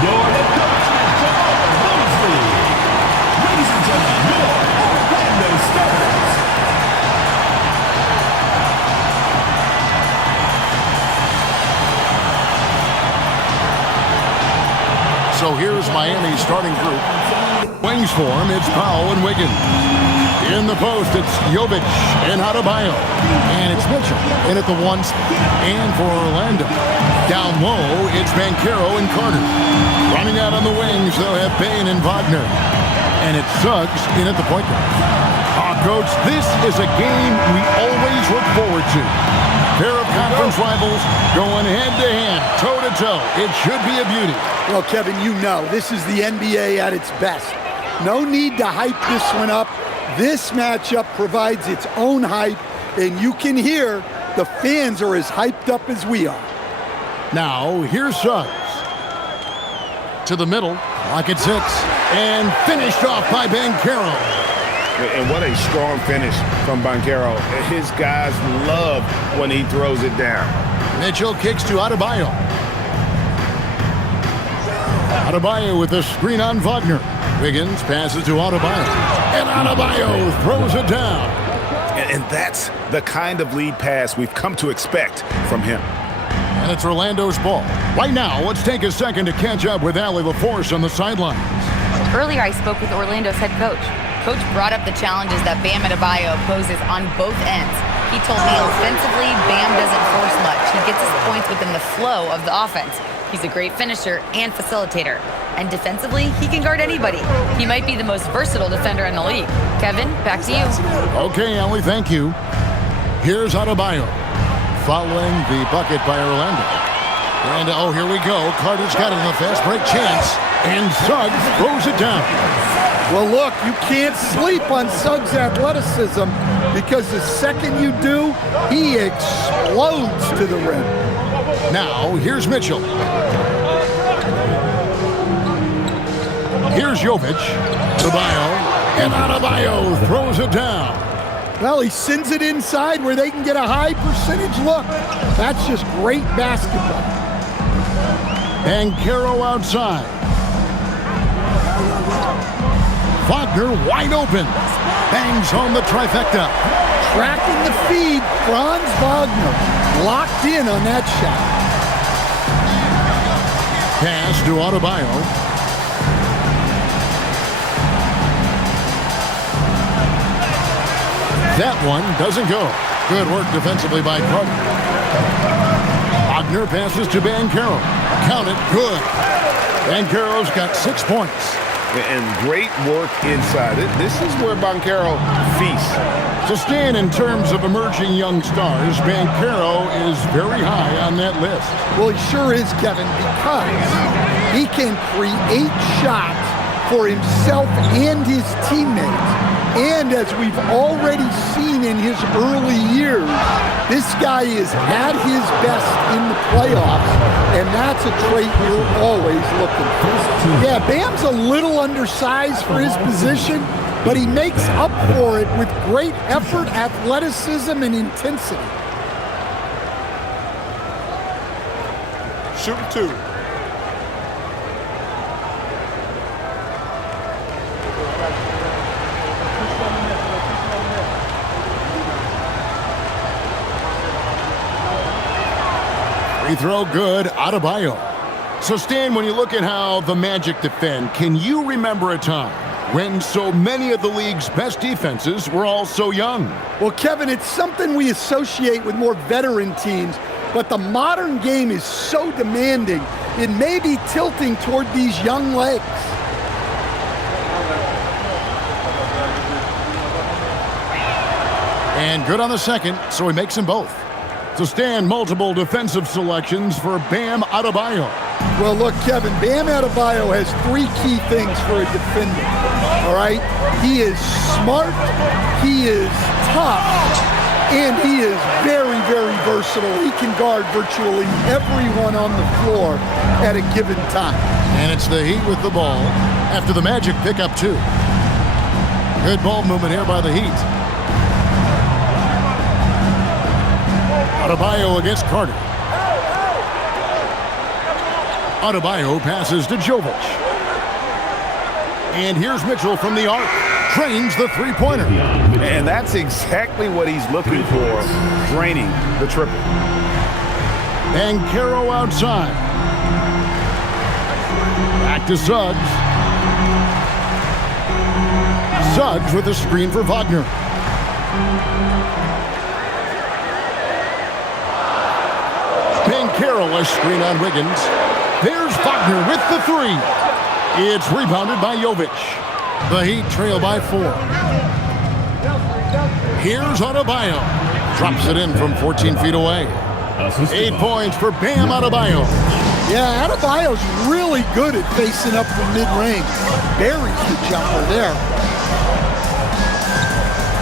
your head coach, Joel Mosley. Ladies and gentlemen, your Orlando Spurs. So here's Miami's starting group. Wings for him, it's Powell and Wiggins. In the post, it's Jovic and Adebayo. And it's Mitchell in at the one. And for Orlando, down low, it's Banchero and Carter. Running out on the wings, they'll have Payne and Wagner. And it's Suggs in at the point guard. Coach, this is a game we always look forward to. Pair of conference rivals going head-to-hand, toe-to-toe. It should be a beauty. Well, Kevin, you know, this is the NBA at its best. No need to hype this one up. This matchup provides its own hype, and you can hear the fans are as hyped up as we are. Now, here's Suggs. To the middle, clock at 6, and finished off by Banchero. And what a strong finish from Banchero. His guys love when he throws it down. Mitchell kicks to Adebayo. Adebayo with a screen on Wagner. Wiggins passes to Adebayo. And Adebayo throws it down. And that's the kind of lead pass we've come to expect from him. And it's Orlando's ball. Right now, let's take a second to catch up with Allie LaForce on the sidelines. Earlier, I spoke with Orlando's head coach. Coach brought up the challenges that Bam Adebayo poses on both ends. He told me offensively, Bam doesn't force much. He gets his points within the flow of the offense. He's a great finisher and facilitator. And defensively, he can guard anybody. He might be the most versatile defender in the league. Kevin, back to you. Okay, Allie, thank you. Here's Adebayo, following the bucket by Orlando. And, oh, here we go. Carter's got it in a fast break chance. And Suggs throws it down. Well, look, you can't sleep on Suggs' athleticism because the second you do, he explodes to the rim. Now, here's Mitchell. Here's Jovic. Adebayo. And Adebayo throws it down. Well, he sends it inside where they can get a high percentage look. That's just great basketball. Banchero outside. Wagner wide open. Bangs home the trifecta. Tracking the feed, Franz Wagner locked in on that shot. Pass to Adebayo. That one doesn't go. Good work defensively by Carter. Wagner passes to Banchero. Count it, good. Banchero's got 6 points. And great work inside it. This is where Banchero feasts. To stand in terms of emerging young stars, Banchero is very high on that list. Well, he sure is, Kevin, because he can create shots for himself and his teammates. And as we've already seen in his early years, this guy is at his best in the playoffs, and that's a trait you're always looking for. Yeah, Bam's a little undersized for his position, but he makes up for it with great effort, athleticism, and intensity. Shooting two. Free throw good, Adebayo. So Stan, when you look at how the Magic defend, can you remember a time when so many of the league's best defenses were all so young? Well, Kevin, it's something we associate with more veteran teams, but the modern game is so demanding, it may be tilting toward these young legs. And good on the second, so he makes them both. So Stan, multiple defensive selections for Bam Adebayo. Well, look, Kevin, Bam Adebayo has 3 key things for a defender, all right? He is smart, he is tough, and he is very, very versatile. He can guard virtually everyone on the floor at a given time. And it's the Heat with the ball after the Magic pick up 2. Good ball movement here by the Heat. Adebayo against Carter. Adebayo passes to Jovic. And here's Mitchell from the arc. Drains the three-pointer. And that's exactly what he's looking for, draining the triple. And Caro outside. Back to Suggs. Suggs with a screen for Wagner. Carroll, a screen on Wiggins. There's Wagner with the three. It's rebounded by Jovic. The Heat trail by 4. Here's Adebayo. Drops it in from 14 feet away. 8 points for Bam Adebayo. Yeah, Adebayo's really good at facing up from mid-range. Buries the jumper there.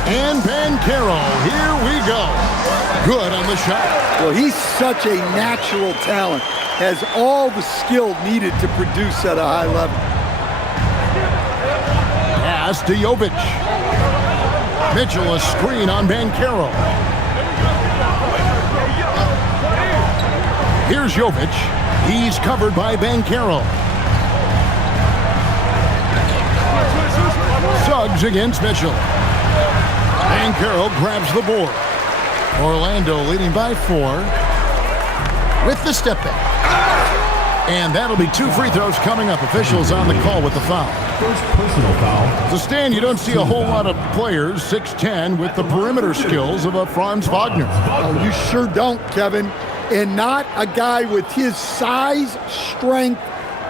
And Banchero, here we go. Good on the shot. Well, he's such a natural talent. Has all the skill needed to produce at a high level. Pass to Jovic. Mitchell, a screen on Banchero. Here's Jovic. He's covered by Banchero. Suggs against Mitchell. Banchero grabs the board. Orlando leading by 4 with the step back. And that'll be 2 free throws coming up. Officials on the call with the foul. First personal foul. To stand, you don't see a whole lot of players, 6'10", with the perimeter skills of a Franz Wagner. Oh, you sure don't, Kevin. And not a guy with his size, strength,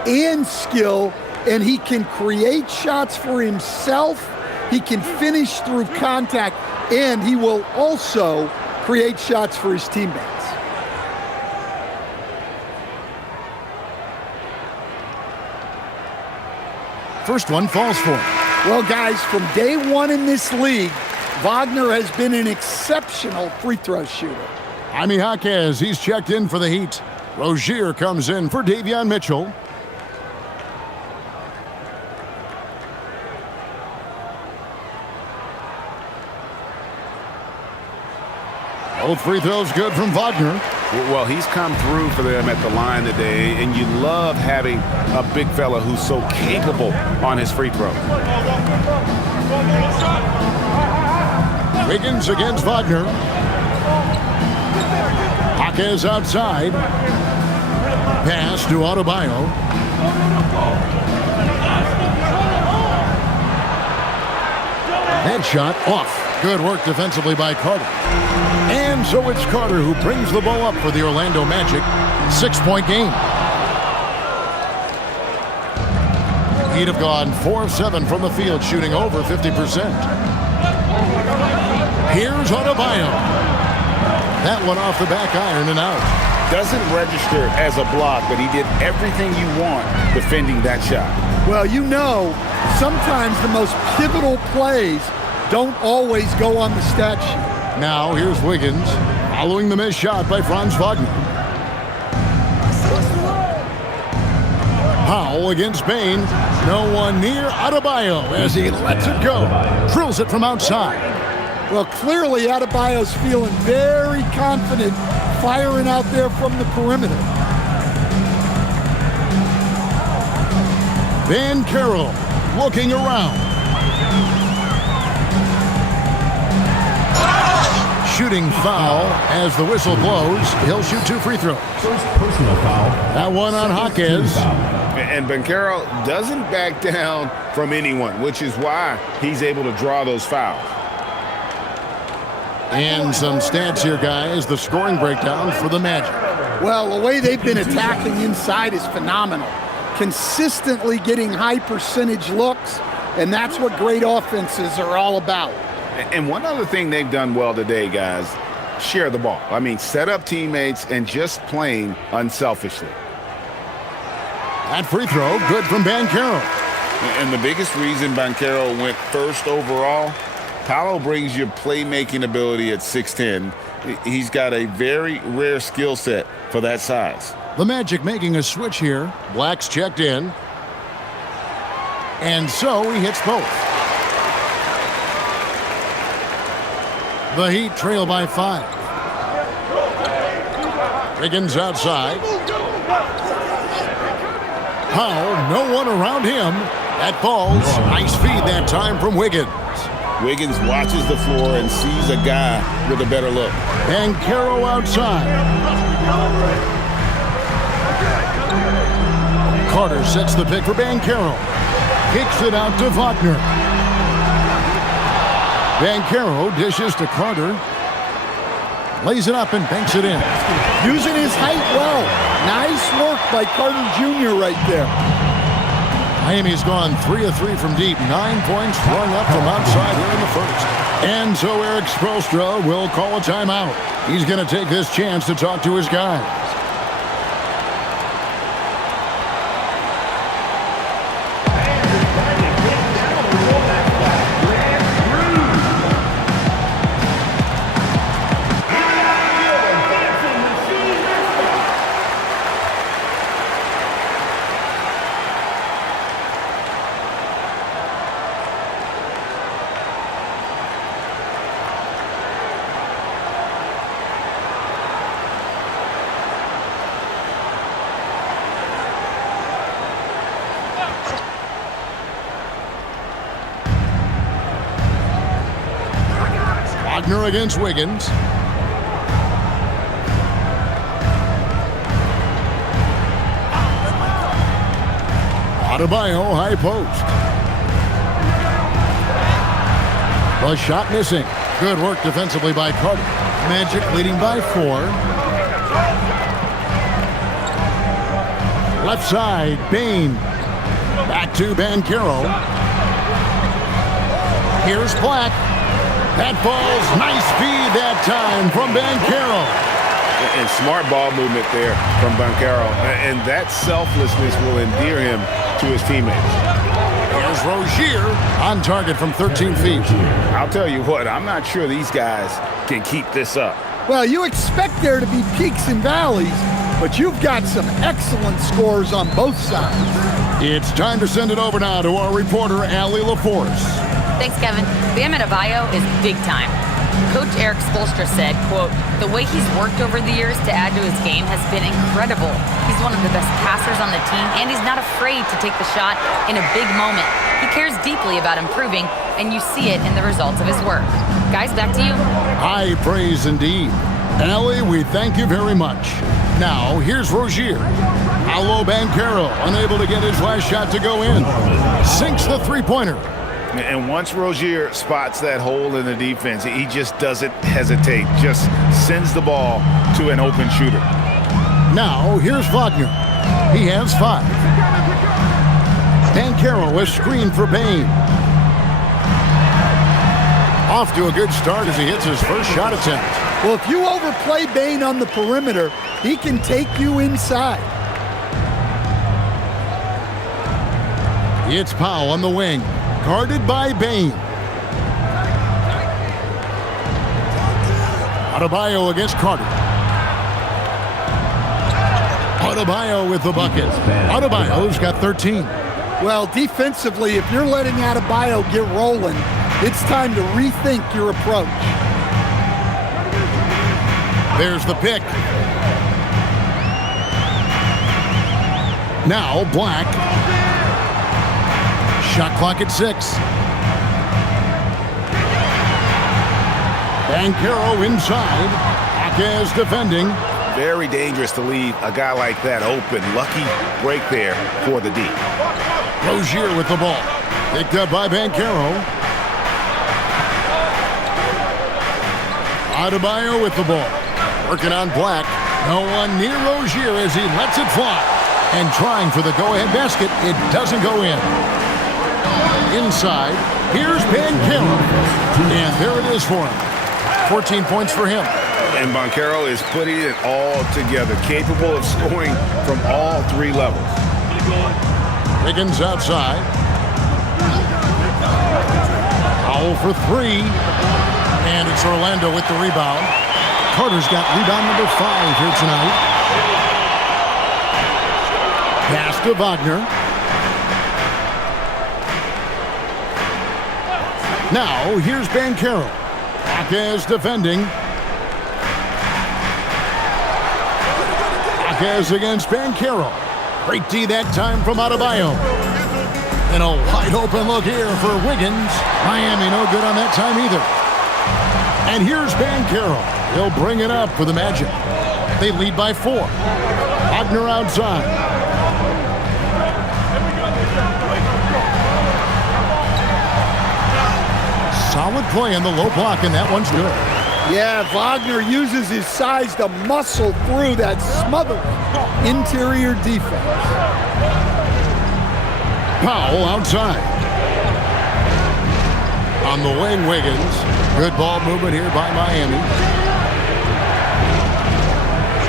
and skill. And he can create shots for himself. He can finish through contact. And he will also create shots for his teammates. First one falls for him. Well, guys, from day one in this league, Wagner has been an exceptional free throw shooter. Jaime Jaquez, he's checked in for the Heat. Rozier comes in for Davion Mitchell. Both free throws good from Wagner. Well, he's come through for them at the line today, and you love having a big fella who's so capable on his free throw. Wiggins against Wagner. Jaquez outside. Pass to Adebayo. Head shot off. Good work defensively by Carter. And so it's Carter who brings the ball up for the Orlando Magic. 6-point game. Heat have gone 4 of 7 from the field, shooting over 50%. Here's Adebayo. That one off the back iron and out. Doesn't register as a block, but he did everything you want defending that shot. Well, you know, sometimes the most pivotal plays don't always go on the stat sheet. Now here's Wiggins following the missed shot by Franz Wagner. Powell against Bain. No one near Adebayo as he lets it go. Drills it from outside. Well, clearly Adebayo's feeling very confident firing out there from the perimeter. Banchero looking around. Shooting foul as the whistle blows. He'll shoot 2 free throws. First personal foul. That one on Jaquez. And Banchero doesn't back down from anyone, which is why he's able to draw those fouls. And some stats here, guys. The scoring breakdown for the Magic. Well, the way they've been attacking inside is phenomenal. Consistently getting high percentage looks, and that's what great offenses are all about. And one other thing they've done well today, guys, share the ball. I mean, set up teammates and just playing unselfishly. That free throw, good from Banchero. And the biggest reason Banchero went first overall, Paolo brings you playmaking ability at 6'10". He's got a very rare skill set for that size. The Magic making a switch here. Black's checked in. And so he hits both. The Heat trail by 5. Wiggins outside. Powell, no one around him. That falls. Nice feed that time from Wiggins. Wiggins watches the floor and sees a guy with a better look. Banchero outside. Carter sets the pick for Banchero. Kicks it out to Wagner. Banchero dishes to Carter. Lays it up and banks it in. Using his height well. Nice work by Carter Jr. right there. Miami's gone 3 of 3 from deep. 9 points flung up from outside here in the first. And so Eric Spoelstra will call a timeout. He's going to take this chance to talk to his guys. Wagner against Wiggins. Adebayo, high post. The shot missing. Good work defensively by Carter. Magic leading by 4. Left side, Bane. Back to Banchero. Here's Black. That falls. Nice feed that time from Banchero. And smart ball movement there from Banchero. And that selflessness will endear him to his teammates. Here's Rozier on target from 13 feet. I'll tell you what, I'm not sure these guys can keep this up. Well, you expect there to be peaks and valleys, but you've got some excellent scores on both sides. It's time to send it over now to our reporter, Allie LaForce. Thanks, Kevin. Bam Adebayo is big time. Coach Eric Spoelstra said, quote, "The way he's worked over the years to add to his game has been incredible. He's one of the best passers on the team, and he's not afraid to take the shot in a big moment. He cares deeply about improving, and you see it in the results of his work." Guys, back to you. High praise indeed. Allie, we thank you very much. Now, here's Rozier. Paolo Banchero, unable to get his last shot to go in. Sinks the three-pointer. And once Rozier spots that hole in the defense, he just doesn't hesitate. Just sends the ball to an open shooter. Now, here's Wagner. He has 5. Banchero is screened for Bane. Off to a good start as he hits his first shot attempt. Well, if you overplay Bane on the perimeter, he can take you inside. It's Powell on the wing. Guarded by Bane. Adebayo against Carter. Adebayo with the bucket. Adebayo's got 13. Well, defensively, if you're letting Adebayo get rolling, it's time to rethink your approach. There's the pick. Now Black. Shot clock at 6. Banchero inside. Jaquez defending. Very dangerous to leave a guy like that open. Lucky break there for the D. Rozier with the ball. Picked up by Banchero. Adebayo with the ball. Working on Black. No one near Rozier as he lets it fly. And trying for the go-ahead basket. It doesn't go in. Inside, here's Banchero. And there it is for him. 14 points for him. And Banchero is putting it all together, capable of scoring from all 3 levels. Wiggins outside. Powell for 3. And it's Orlando with the rebound. Carter's got rebound number 5 here tonight. Pass to Wagner. Now, here's Banchero. Jaquez defending. Jaquez against Banchero. Great D that time from Adebayo. And a wide open look here for Wiggins. Miami no good on that time either. And here's Banchero. He'll bring it up for the Magic. They lead by 4. Wagner outside. Solid play in the low block, and that one's good. Yeah, Wagner uses his size to muscle through that smothered interior defense. Powell outside. On the wing, Wiggins. Good ball movement here by Miami.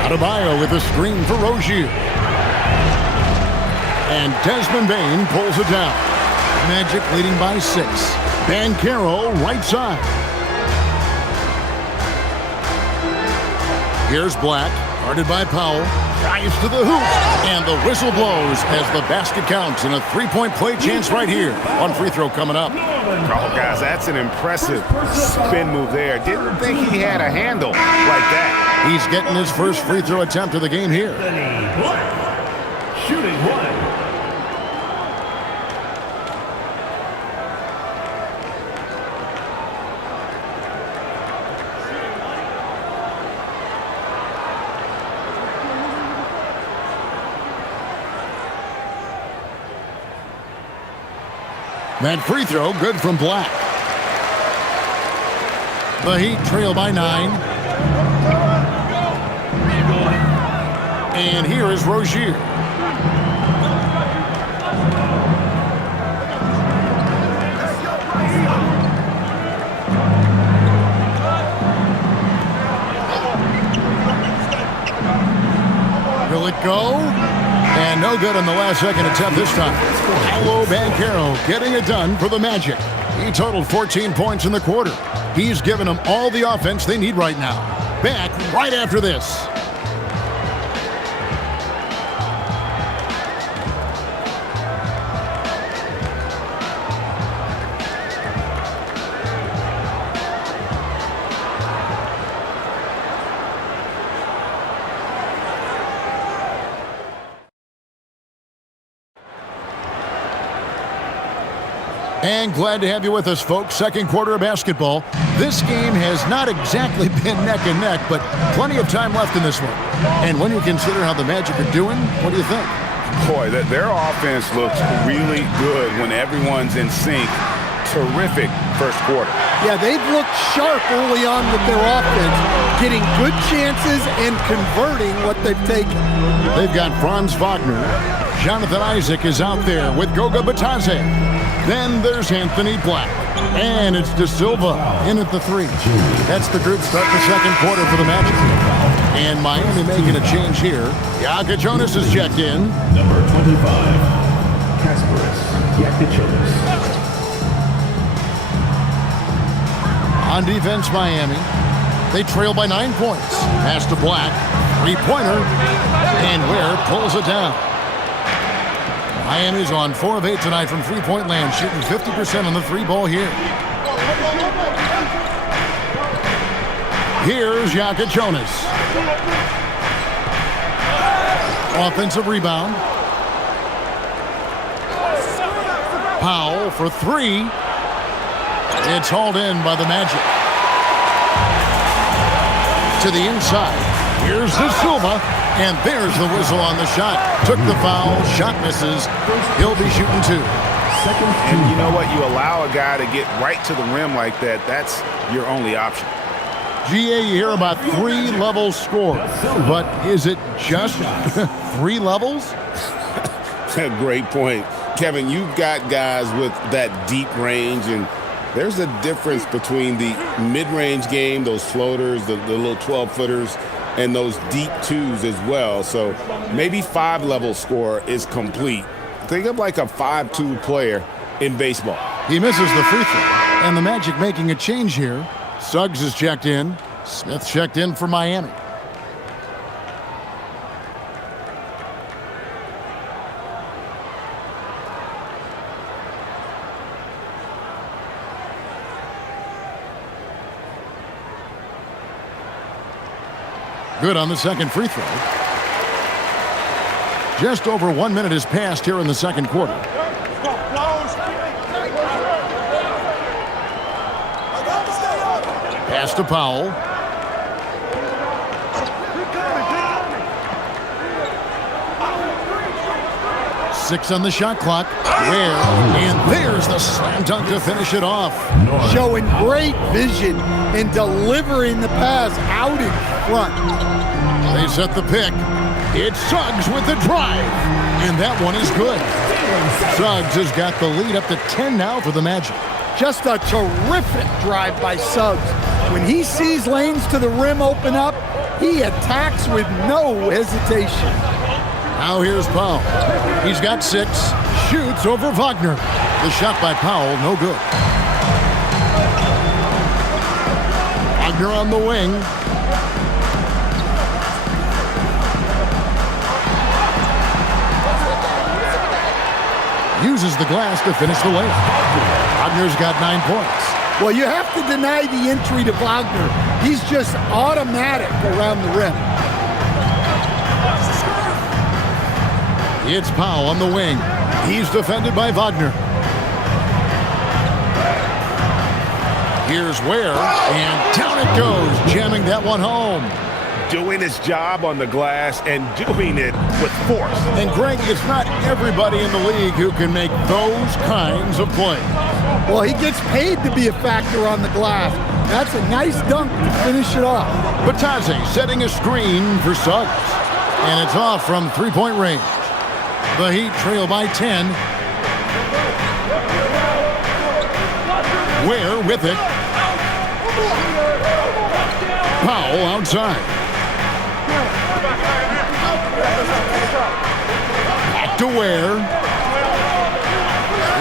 Adebayo with a screen for Rozier. And Desmond Bane pulls it down. Magic leading by 6. Banchero right side. Here's Black, guarded by Powell. Drives to the hoop, and the whistle blows as the basket counts, and a three-point play chance right here. One free throw coming up. Oh, guys, that's an impressive spin move there. Didn't think he had a handle like that. He's getting his first free throw attempt of the game here. Shooting 1. That free throw good from Black. The Heat trail by 9. And here is Rozier. Will it go? And no good on the last second attempt this time. Paolo Banchero getting it done for the Magic. He totaled 14 points in the quarter. He's given them all the offense they need right now. Back right after this. And glad to have you with us, folks. Second quarter of basketball. This game has not exactly been neck and neck, but plenty of time left in this one. And when you consider how the Magic are doing, what do you think? Boy, their offense looks really good when everyone's in sync. Terrific first quarter. Yeah, they've looked sharp early on with their offense, getting good chances and converting what they've taken. They've got Franz Wagner. Jonathan Isaac is out there with Goga Batadze. Then there's Anthony Black. And it's De Silva in at the 3. That's the group start the second quarter for the Magic. And Miami making a change here. Yaka Jonas is checked in. Number 25, Kasparis Yakachonis. On defense, Miami. They trail by 9 points. Pass to Black. Three-pointer. And Ware pulls it down. Miami's on 4 of 8 tonight from three-point land, shooting 50% on the 3-ball here. Here's Yakachonis. Offensive rebound. Powell for 3. It's hauled in by the Magic. To the inside. Here's De Silva. And there's the whistle on the shot. Took the foul. Shot misses. He'll be shooting 2. And you know what? You allow a guy to get right to the rim like that. That's your only option. GA, you hear about 3-level score. But is it just 3 levels? Great point. Kevin, you've got guys with that deep range, and there's a difference between the mid-range game, those floaters, the little 12-footers, and those deep 2s as well. So maybe 5-level score is complete. Think of like a 5-2 player in baseball. He misses the free throw. And the Magic making a change here. Suggs is checked in. Smith checked in for Miami. Good on the second free throw. Just over 1 minute has passed here in the second quarter. Pass to Powell. Six on the shot clock. And there's the slam dunk to finish it off. Showing great vision and delivering the pass out in front. They set the pick. It's Suggs with the drive. And that one is good. Suggs has got the lead up to 10 now for the Magic. Just a terrific drive by Suggs. When he sees lanes to the rim open up, he attacks with no hesitation. Now here's Powell. He's got 6. Shoots over Wagner. The shot by Powell, no good. Wagner on the wing. Uses the glass to finish the layup. Wagner's got 9 points. Well, you have to deny the entry to Wagner. He's just automatic around the rim. It's Powell on the wing. He's defended by Wagner. Here's Ware, and down it goes, jamming that one home. Doing his job on the glass and doing it with force. And Greg, it's not everybody in the league who can make those kinds of plays. Well, he gets paid to be a factor on the glass. That's a nice dunk to finish it off. Batadze setting a screen for Suggs. And it's off from three-point range. The Heat trail by 10. Ware with it. Powell outside. Back to Ware.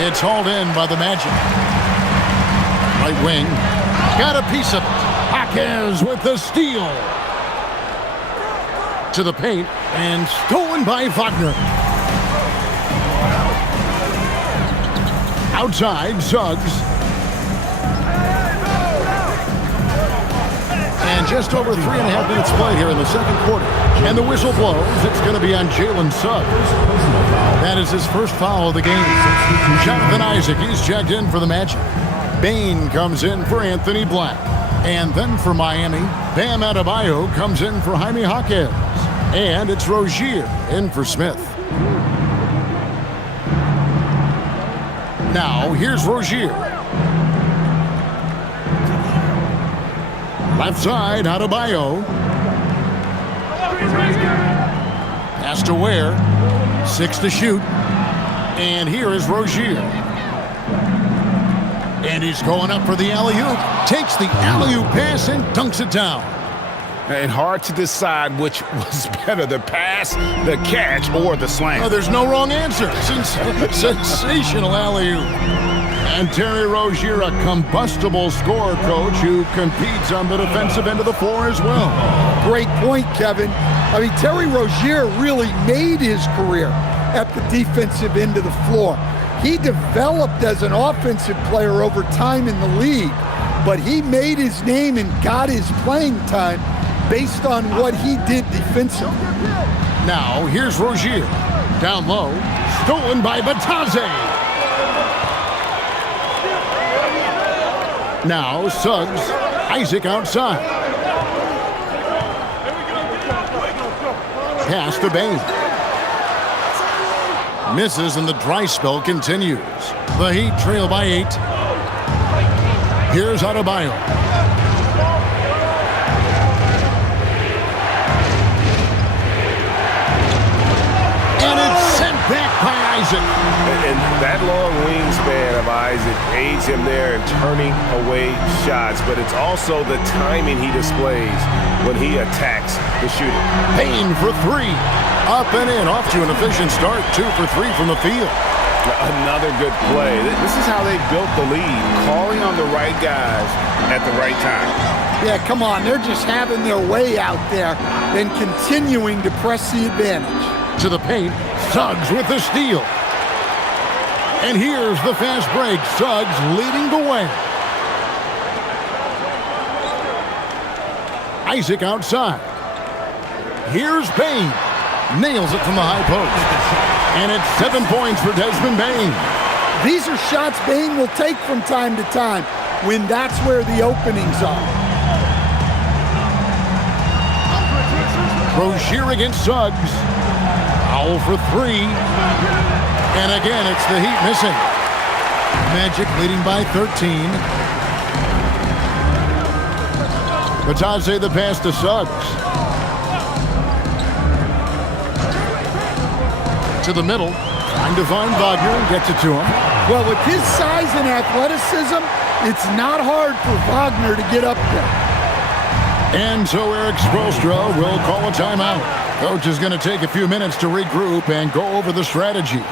It's hauled in by the Magic. Right wing. Got a piece of it. Hawkins with the steal. To the paint. And stolen by Wagner. Outside, Suggs. And just over 3.5 minutes played here in the second quarter. And the whistle blows. It's going to be on Jalen Suggs. That is his first foul of the game. Jonathan Isaac, he's checked in for the Magic. Bain comes in for Anthony Black. And then for Miami, Bam Adebayo comes in for Jaime Hawkins. And it's Rozier in for Smith. Now, here's Rozier. Left side, Adebayo. Pass to Ware. 6 to shoot. And here is Rozier. And he's going up for the alley-oop. Takes the alley-oop pass and dunks it down. And hard to decide which was better, the pass, the catch, or the slam. Oh, there's no wrong answer. Sensational alley-oop. And Terry Rozier, a combustible scorer coach who competes on the defensive end of the floor as well. Great point, Kevin. I mean, Terry Rozier really made his career at the defensive end of the floor. He developed as an offensive player over time in the league, but he made his name and got his playing time based on what he did defensively. Now, here's Rozier. Down low. Stolen by Batadze. Now, Suggs. Isaac outside. Pass to Bain. Misses and the dry spell continues. The Heat trail by 8. Here's Adebayo. And it's sent back by Isaac. And that long wingspan of Isaac aids him there in turning away shots, but it's also the timing he displays when he attacks the shooter. Payne for 3. Up and in, off to an efficient start. 2 for 3 from the field. Another good play. This is how they built the lead, calling on the right guys at the right time. Yeah, come on. They're just having their way out there and continuing to press the advantage. To the paint, Suggs with the steal. And here's the fast break. Suggs leading the way. Isaac outside. Here's Payne. nails it from the high post. And it's 7 points for Desmond Bane. These are shots Bane will take from time to time when that's where the openings are. Rozier against Suggs. Foul for 3. And again, it's the Heat missing. Magic leading by 13. Batadze the pass to Suggs. To the middle. Trying to find Wagner and gets it to him. Well, with his size and athleticism, it's not hard for Wagner to get up there. And so Eric Spoelstra will call a timeout. Coach is going to take a few minutes to regroup and go over the strategy.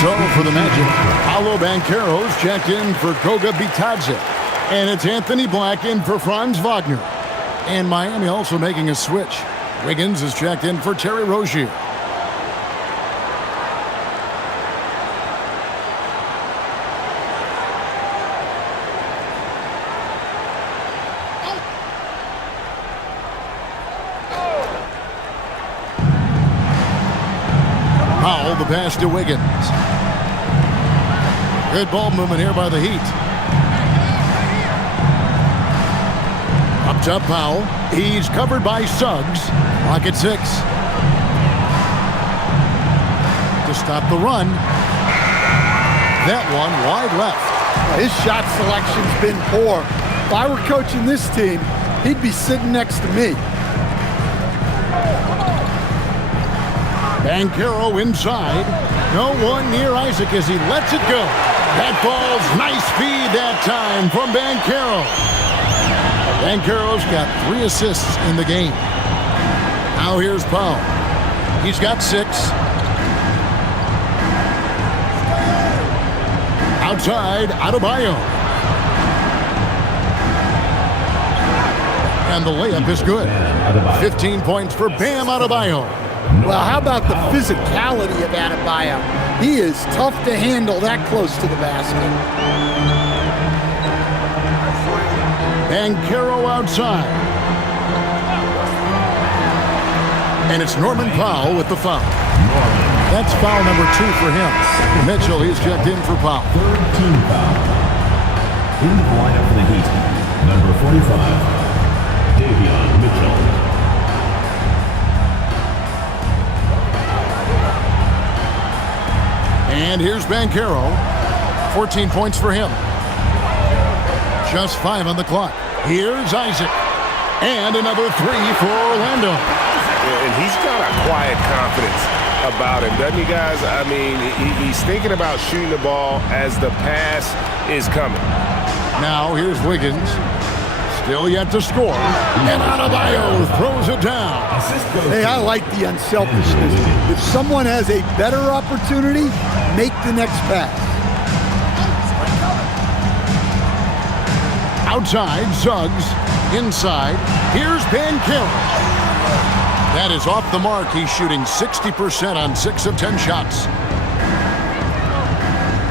So for the Magic, Paolo Banchero's checked in for Goga Bitadze. And it's Anthony Black in for Franz Wagner. And Miami also making a switch. Wiggins is checked in for Terry Rozier. Powell, the pass to Wiggins. Good ball movement here by the Heat. Up top, Powell. He's covered by Suggs. Clock at 6. To stop the run. That one wide left. His shot selection's been poor. If I were coaching this team, he'd be sitting next to me. Banchero inside. No one near Isaac as he lets it go. That ball's nice feed that time from Banchero. Banchero's got 3 assists in the game. Now here's Powell. He's got 6. Outside, Adebayo. And the layup is good. 15 points for Bam Adebayo. Well, how about the physicality of Adebayo? He is tough to handle that close to the basket. Banchero outside. And it's Norman Powell with the foul. That's foul number 2 for him. Mitchell, he's checked in for Powell. Third team foul. In the lineup for the Heat, number 45, Davion Mitchell. And here's Banchero. 14 points for him. Just 5 on the clock. Here's Isaac. And another 3 for Orlando. And he's got a quiet confidence about him, doesn't he, guys? I mean, he's thinking about shooting the ball as the pass is coming. Now here's Wiggins. Still yet to score. And Adebayo throws it down. Hey, I like the unselfishness. If someone has a better opportunity, make the next pass. Outside, Suggs. Inside, here's Banchero. That is off the mark. He's shooting 60% on 6 of 10 shots.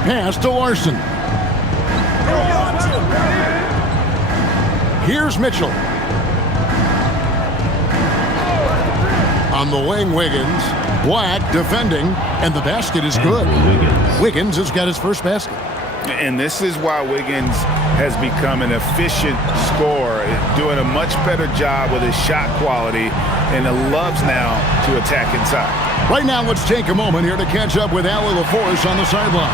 Pass to Larson. Here's Mitchell. On the wing, Wiggins. Black defending, and the basket is good. Wiggins has got his first basket. And this is why Wiggins has become an efficient scorer, doing a much better job with his shot quality, and loves now to attack inside. Right now, let's take a moment here to catch up with Allie LaForce on the sideline.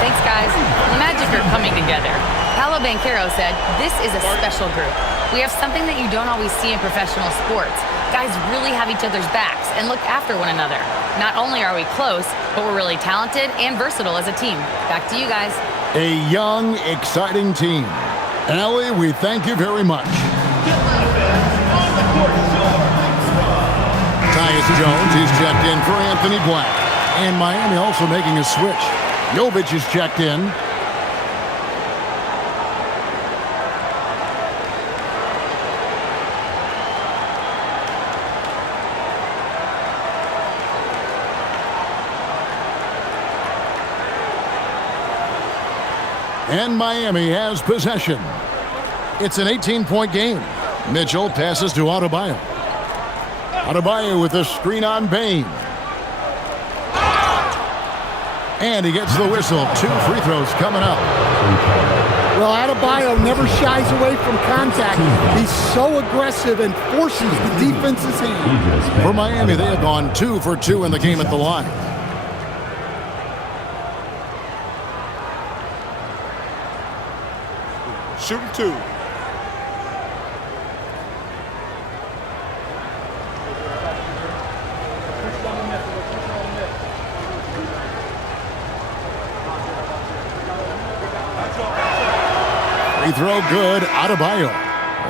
Thanks, guys. The Magic are coming together. Paolo Banchero said, "This is a special group. We have something that you don't always see in professional sports. Guys really have each other's backs and look after one another. Not only are we close, but we're really talented and versatile as a team." Back to you guys. A young, exciting team. Allie, we thank you very much. Tyus Jones, he's checked in for Anthony Black. And Miami also making a switch. Jovic is checked in. And Miami has possession. It's an 18-point game. Mitchell passes to Adebayo. Adebayo with a screen on Bane. And he gets the whistle. 2 free throws coming up. Well, Adebayo never shies away from contact. He's so aggressive and forces the defense's hand. For Miami, they have gone 2 for 2 in the game at the line. Shooting 2. Free throw good. Adebayo.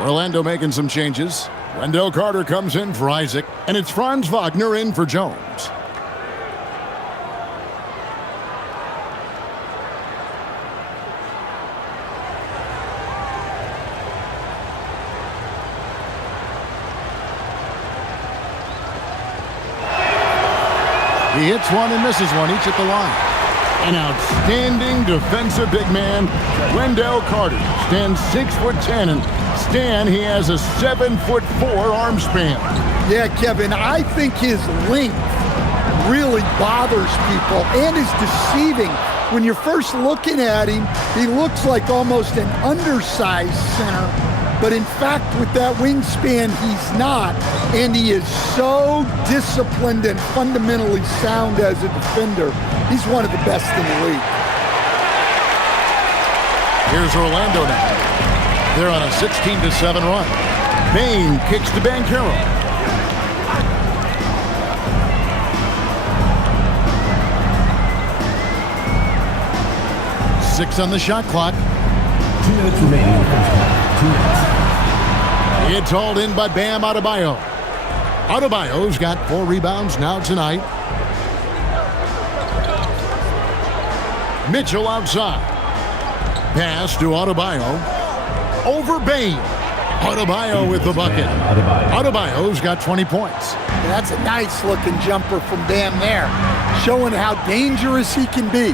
Orlando making some changes. Wendell Carter comes in for Isaac. And it's Franz Wagner in for Jones. He hits one and misses one, each at the line. An outstanding defensive big man, Wendell Carter, stands 6'10", and Stan, he has a 7'4" arm span. Yeah, Kevin, I think his length really bothers people and is deceiving. When you're first looking at him, he looks like almost an undersized center. But in fact, with that wingspan, he's not. And he is so disciplined and fundamentally sound as a defender. He's one of the best in the league. Here's Orlando now. They're on a 16-7 run. Bane kicks to Banchero. Six on the shot clock. 2 minutes remaining in the first half. 2 minutes. It's hauled in by Bam Adebayo. Adebayo's got 4 rebounds now tonight. Mitchell outside. Pass to Adebayo. Over Bane. Adebayo with the bucket. Adebayo's got 20 points. That's a nice looking jumper from Bam there, showing how dangerous he can be.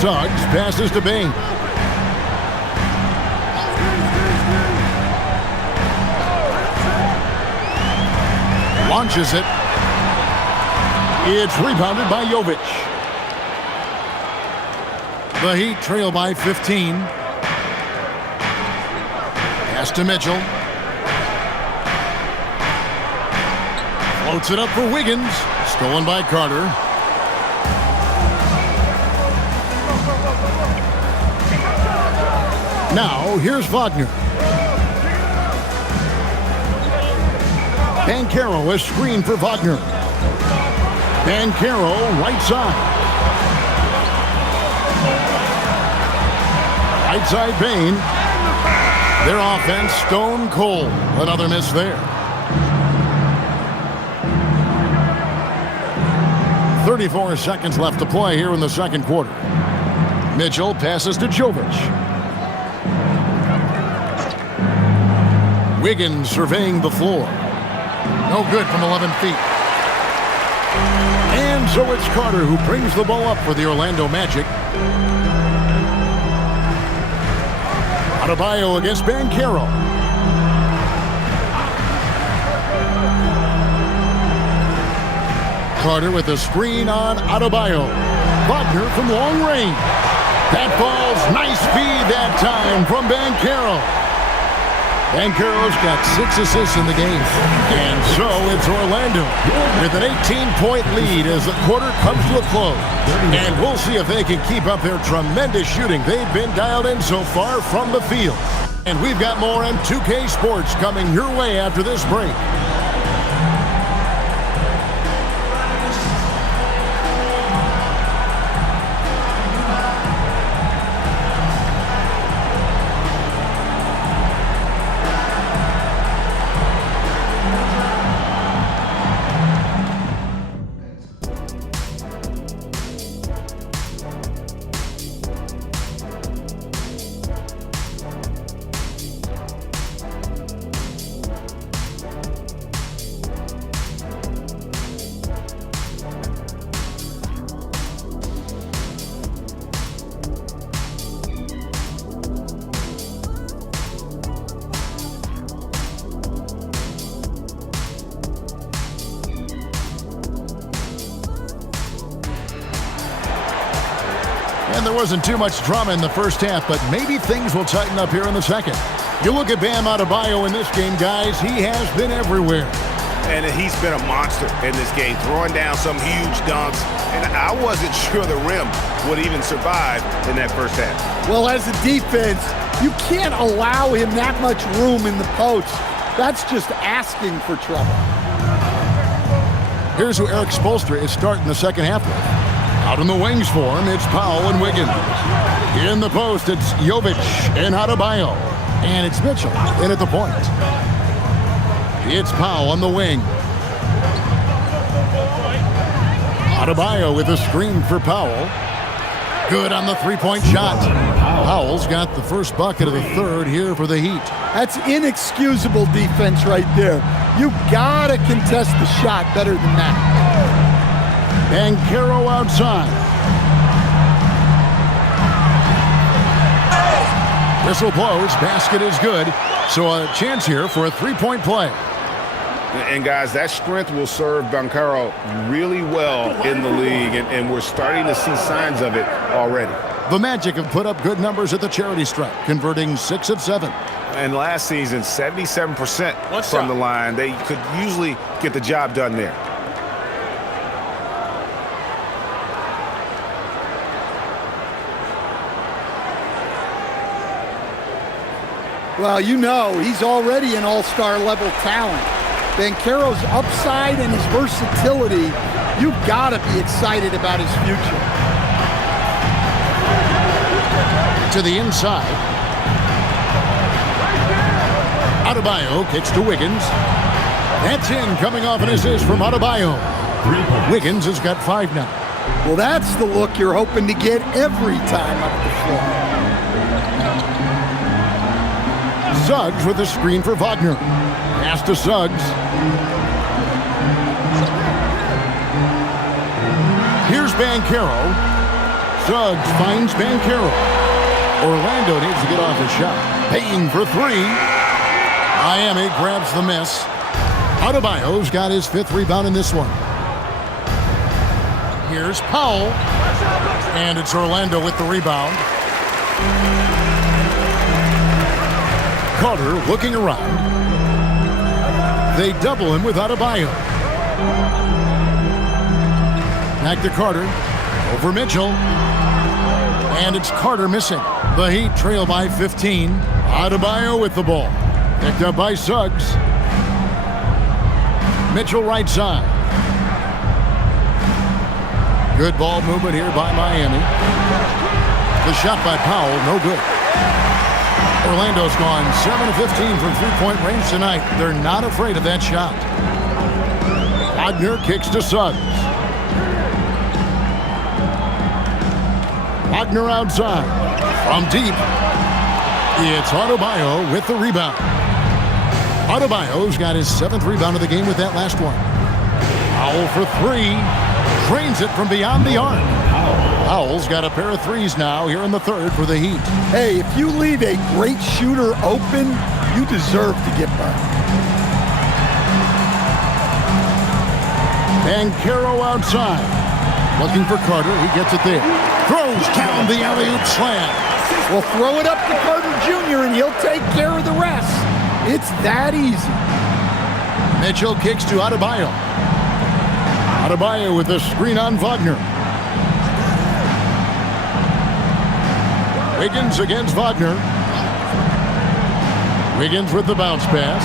Suggs passes to Bane. Launches it. It's rebounded by Jovic. The Heat trail by 15. Pass to Mitchell. Floats it up for Wiggins. Stolen by Carter. Now, here's Wagner. Banchero is screened for Wagner. Banchero, right side. Right side Bane. Their offense stone cold. Another miss there. 34 seconds left to play here in the second quarter. Mitchell passes to Jovic. Wiggins surveying the floor. No good from 11 feet. And so it's Carter who brings the ball up for the Orlando Magic. Adebayo against Banchero. Carter with a screen on Adebayo. Wagner from long range. That ball's nice feed that time from Banchero. Banchero's got 6 assists in the game. And so it's Orlando with an 18-point lead as the quarter comes to a close. And we'll see if they can keep up their tremendous shooting. They've been dialed in so far from the field. And we've got more on 2K Sports coming your way after this break. wasn't too much drama in the first half, but maybe things will tighten up here in the second. You look at Bam Adebayo in this game, guys, he has been everywhere. And he's been a monster in this game, throwing down some huge dunks. And I wasn't sure the rim would even survive in that first half. Well, as a defense, you can't allow him that much room in the post. That's just asking for trouble. Here's who Eric Spoelstra is starting the second half with. Out in the wings for him, it's Powell and Wiggins. In the post, it's Jovic and Adebayo. And it's Mitchell in at the point. It's Powell on the wing. Adebayo with a screen for Powell. Good on the three-point shot. Powell's got the first bucket of the third here for the Heat. That's inexcusable defense right there. You gotta contest the shot better than that. And Caro outside. Whistle blows, basket is good. So a chance here for a three-point play. And guys, that strength will serve Bancaro really well in the league, and we're starting to see signs of it already. The Magic have put up good numbers at the charity stripe, converting 6 of 7. And last season, 77% from the line. They could usually get the job done there. Well, you know, he's already an all-star level talent. Banchero's upside and his versatility, you've got to be excited about his future. To the inside. Adebayo kicks to Wiggins. That's in, coming off an assist from Adebayo. Wiggins has got 5 now. Well, that's the look you're hoping to get every time up the floor. Suggs with a screen for Wagner. Pass to Suggs. Here's Banchero. Suggs finds Banchero. Orlando needs to get off his shot. Paying for 3. Miami grabs the miss. Adebayo's got his 5th rebound in this one. Here's Powell. And it's Orlando with the rebound. Carter looking around. They double him with Adebayo. Back to Carter. Over Mitchell. And it's Carter missing. The Heat trail by 15. Adebayo with the ball. Picked up by Suggs. Mitchell right side. Good ball movement here by Miami. The shot by Powell, no good. Orlando's gone 7 of 15 from three-point range tonight. They're not afraid of that shot. Wagner kicks to Suggs. Wagner outside. From deep. It's Adebayo with the rebound. Adebayo's got his 7th rebound of the game with that last one. Powell for 3. Drains it from beyond the arc. Powell's got a pair of 3s now here in the third for the Heat. Hey, if you leave a great shooter open, you deserve to get burned. Banchero outside. Looking for Carter. He gets it there. Throws down the alley-oop slam. Well, throw it up to Carter Jr. and he'll take care of the rest. It's that easy. Mitchell kicks to Adebayo. Adebayo with a screen on Wagner. Wiggins against Wagner. Wiggins with the bounce pass.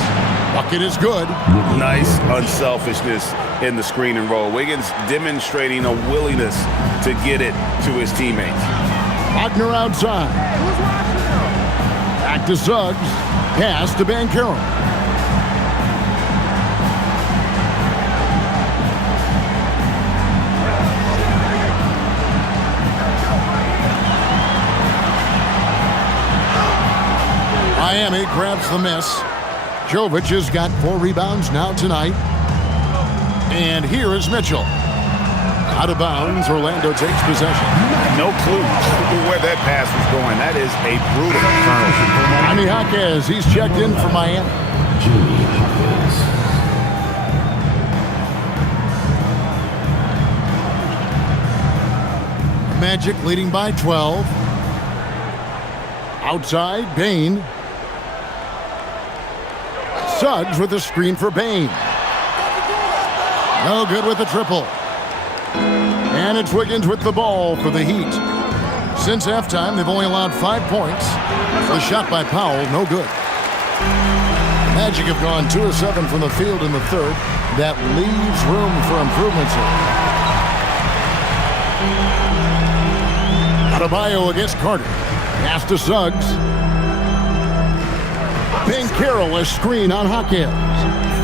Bucket is good. Nice unselfishness in the screen and roll. Wiggins demonstrating a willingness to get it to his teammates. Wagner outside. Back to Suggs. Pass to Banchero. Miami grabs the miss. Jovic has got 4 rebounds now tonight. And here is Mitchell. Out of bounds, Orlando takes possession. No clue where that pass was going. That is a brutal turnover. Jaime Jaquez, he's checked in for Miami. Magic leading by 12. Outside, Bane. Suggs with a screen for Bane. No good with the triple. And it's Wiggins with the ball for the Heat. Since halftime, they've only allowed 5 points. The shot by Powell, no good. Magic have gone 2 of 7 from the field in the third. That leaves room for improvements here. Adebayo against Carter. Pass to Suggs. Carroll a screen on Hawkins.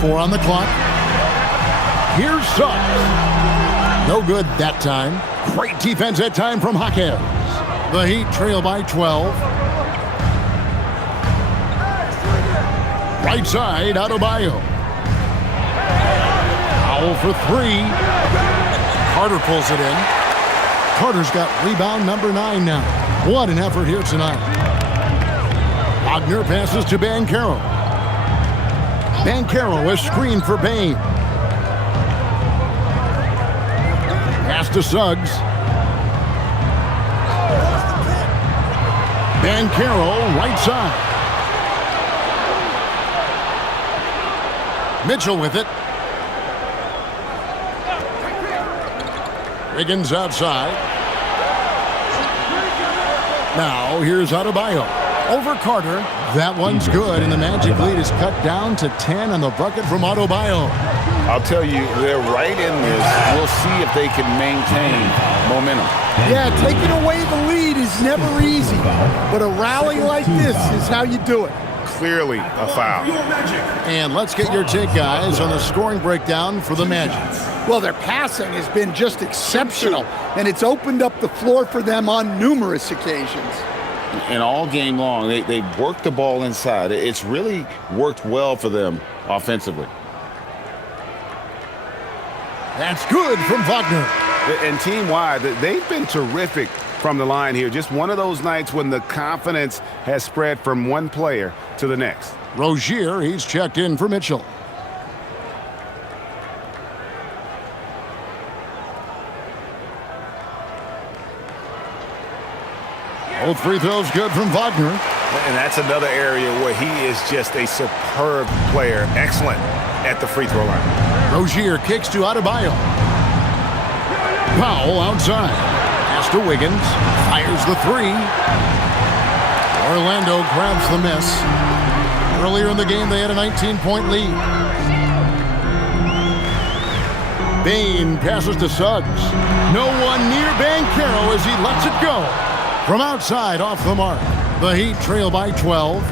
4 on the clock. Here's Suggs. No good that time. Great defense that time from Hawkins. The Heat trail by 12. Right side, Adebayo. Powell for 3. Carter pulls it in. Carter's got rebound number 9 now. What an effort here tonight. Wagner passes to Banchero. Banchero a screen for Bane. Pass to Suggs. Banchero right side. Mitchell with it. Wiggins outside. Now here's Adebayo. Over Carter. That one's good, and the Magic lead is cut down to 10 on the bucket from Adebayo. I'll tell you, they're right in this. We'll see if they can maintain momentum. Yeah, taking away the lead is never easy, but a rally like this is how you do it. Clearly a foul. And let's get your take, guys, on the scoring breakdown for the Magic. Well, their passing has been just exceptional, and it's opened up the floor for them on numerous occasions. And all game long, they worked the ball inside. It's really worked well for them offensively. That's good from Wagner. And team-wide, they've been terrific from the line here. Just one of those nights when the confidence has spread from one player to the next. Rozier, he's checked in for Mitchell. Both free throws good from Wagner. And that's another area where he is just a superb player. Excellent at the free throw line. Rozier kicks to Adebayo. Powell outside. Pass to Wiggins. Fires the 3. Orlando grabs the miss. Earlier in the game, they had a 19-point lead. Bane passes to Suggs. No one near Banchero as he lets it go. From outside, off the mark. The Heat trail by 12.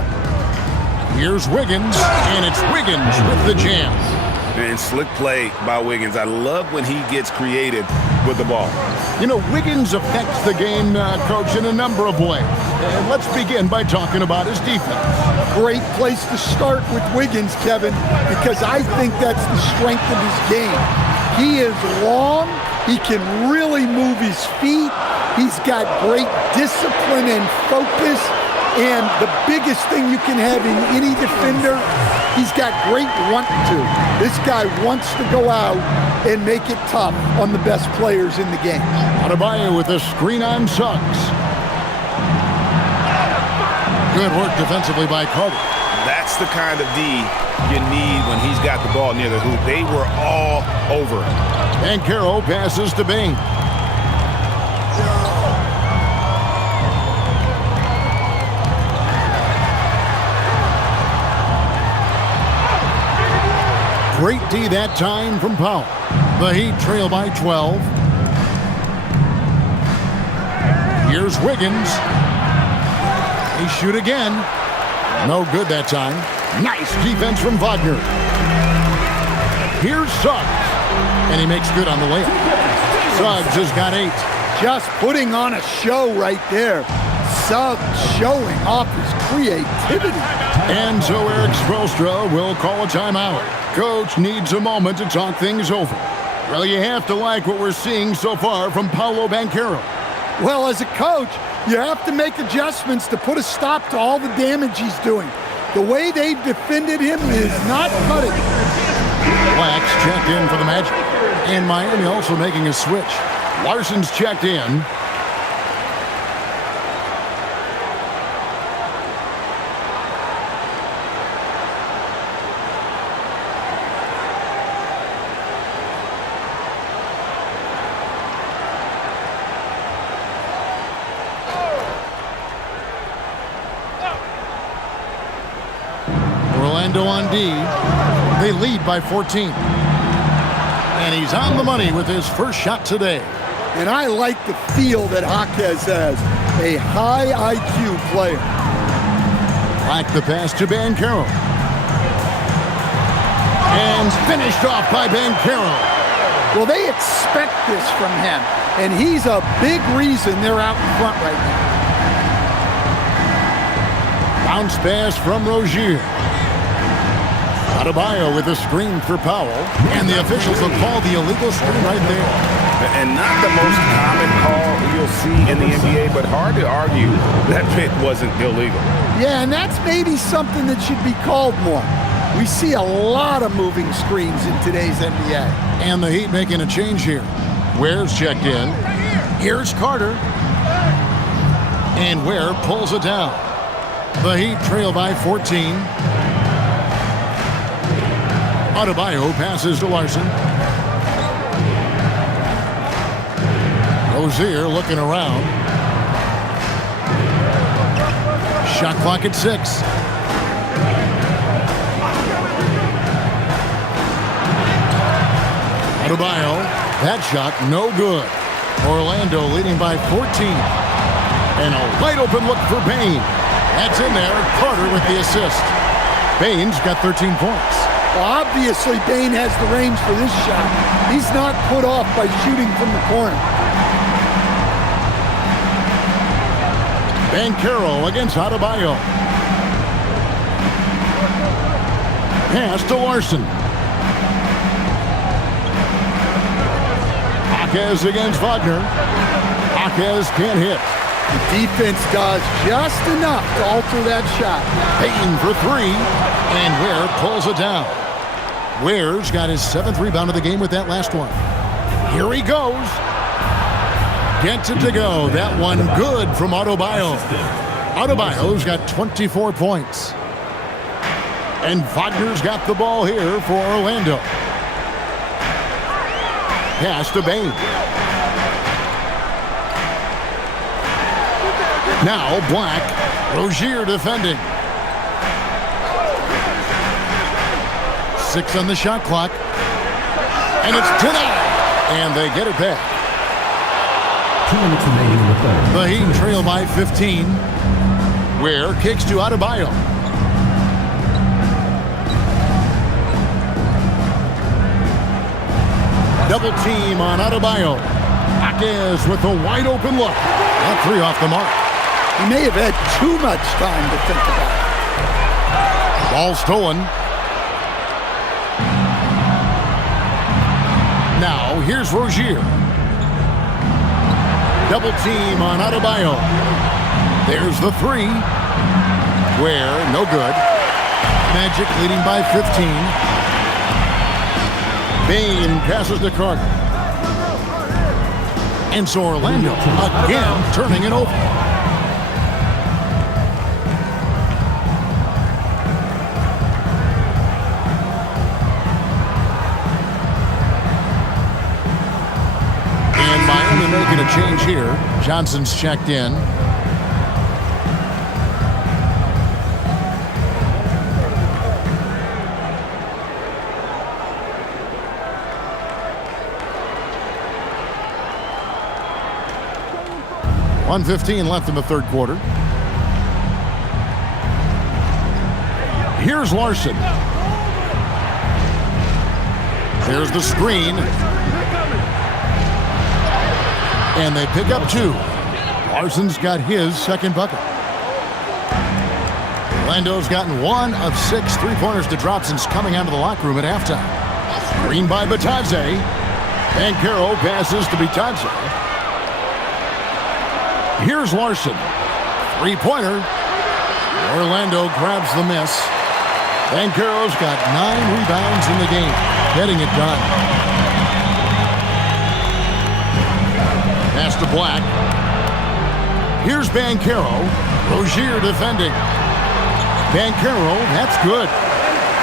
Here's Wiggins, and it's Wiggins with the jam. And slick play by Wiggins. I love when he gets creative with the ball. You know, Wiggins affects the game, Coach, in a number of ways. And let's begin by talking about his defense. Great place to start with Wiggins, Kevin, because I think that's the strength of his game. He is long. He can really move his feet. He's got great discipline and focus. And the biggest thing you can have in any defender, he's got great want to. This guy wants to go out and make it tough on the best players in the game. Adebayo with a screen on Suggs. Good work defensively by Carter. That's the kind of D you need when he's got the ball near the hoop. They were all over it. Banchero passes to Bane. Great D that time from Powell. The Heat trail by 12. Here's Wiggins. He shoot again. No good that time. Nice defense from Wagner. Here's Suggs. And he makes good on the layup. Suggs has got 8. Just putting on a show right there. Suggs showing off his creativity. And so Eric Spoelstra will call a timeout. Coach needs a moment to talk things over. Well, you have to like what we're seeing so far from Paolo Banchero. Well, as a coach, you have to make adjustments to put a stop to all the damage he's doing. The way they've defended him is not cutting. Black's checked in for the Magic. And Miami also making a switch. Larson's checked in. Orlando on D. They lead by 14. And he's on the money with his first shot today. And I like the feel that Jaquez has. A high IQ player. Like the pass to Banchero. And finished off by Banchero. Well, they expect this from him. And he's a big reason they're out in front right now. Bounce pass from Rozier. Adebayo with a screen for Powell. And the officials will call the illegal screen right there. And not the most common call you'll see in the NBA, but hard to argue that pick wasn't illegal. Yeah, and that's maybe something that should be called more. We see a lot of moving screens in today's NBA. And the Heat making a change here. Ware's checked in. Here's Carter. And Ware pulls it down. The Heat trail by 14. Adebayo passes to Larson. Rozier looking around. Shot clock at 6. Adebayo, that shot no good. Orlando leading by 14. And a wide open look for Bane. That's in there. Carter with the assist. Bane's got 13 points. Well, obviously, Bane has the range for this shot. He's not put off by shooting from the corner. Banchero against Adebayo. Pass to Larson. Jaquez against Wagner. Jaquez can't hit. The defense does just enough to alter that shot. Payton for 3. And Ware pulls it down. Ware's got his 7th rebound of the game with that last one. Here he goes. Gets it to go. That one good from Adebayo. Adebayo's got 24 points. And Wagner's got the ball here for Orlando. Pass to Bane. Now Black. Rozier defending. 6 on the shot clock. And it's tonight. And they get it back. 2 minutes remaining in the third. The Heat trail by 15. Ware kicks to Adebayo. Double team on Adebayo. Jaquez with a wide open look. That 3 off the mark. He may have had too much time to think about it. Ball stolen. Now here's Rozier. Double team on Adebayo. There's the 3. Ware, no good. Magic leading by 15. Bane passes to Carter. And so Orlando again turning it over. And Miami making a change here. Johnson's checked in. .115 left in the third quarter. Here's Larson. There's the screen. And they pick up 2. Larson's got his second bucket. Orlando's gotten 1 of 6 3-pointers to drop since coming out of the locker room at halftime. Screen by Batadze. Banchero passes to Batadze. Here's Larson. 3-pointer. Orlando grabs the miss. Banchero's got 9 rebounds in the game, getting it done. Pass to Black. Here's Banchero. Rozier defending. Banchero, that's good.